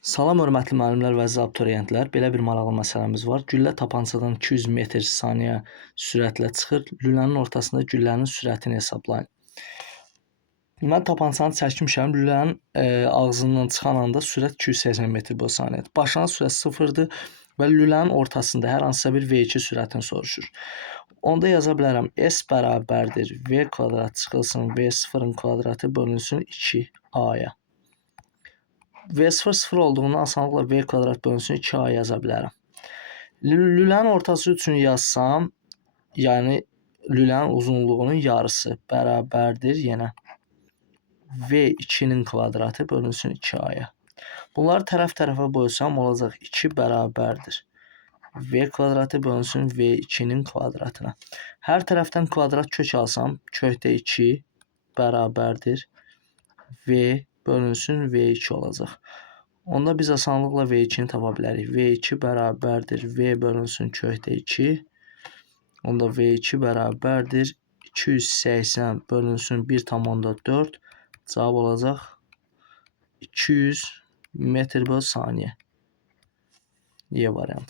Salam hörmətli müəllimlər və əziz abituriyentlər. Belə bir maraqlı məsələmiz var. Güllə tapançadan 200 metr saniyə sürətlə çıxır. Lülənin ortasında güllənin sürətini hesablayın. Mən tapançanı çəkmişəm. Lülənin ağzından çıxan anda sürət 280 metr/saniyədir. Başlanğıc sürət 0-dır və lülənin ortasında hər hansısa bir V2 sürətini soruşur. Onda yaza bilərəm S bərabərdir V kvadrat çıxılsın V0-ın kvadratı bölünsün 2A-ya. V0 0 olduğundan asanlıqla V kvadrat bölünsün 2A yaza bilərəm. Lülənin ortası üçün yazsam, yəni lülənin uzunluğunun yarısı bərabərdir yenə V2-nin kvadratı bölünsün 2A-ya. Bunları tərəf-tərəfə bölsəm olacaq 2 bərabərdir V kvadratı bölünsün V2-nin kvadratına. Hər tərəfdən kvadrat kök alsam, kökdə 2 bərabərdir V bölünsün V2 olacaq. Onda biz asanlıqla V2-ni tapa bilərik. V2 bərabərdir V bölünsün kökdə 2. Onda V2 bərabərdir 280 bölünsün 1,4. Cavab olacaq 200 metr/saniyə. Y variantı.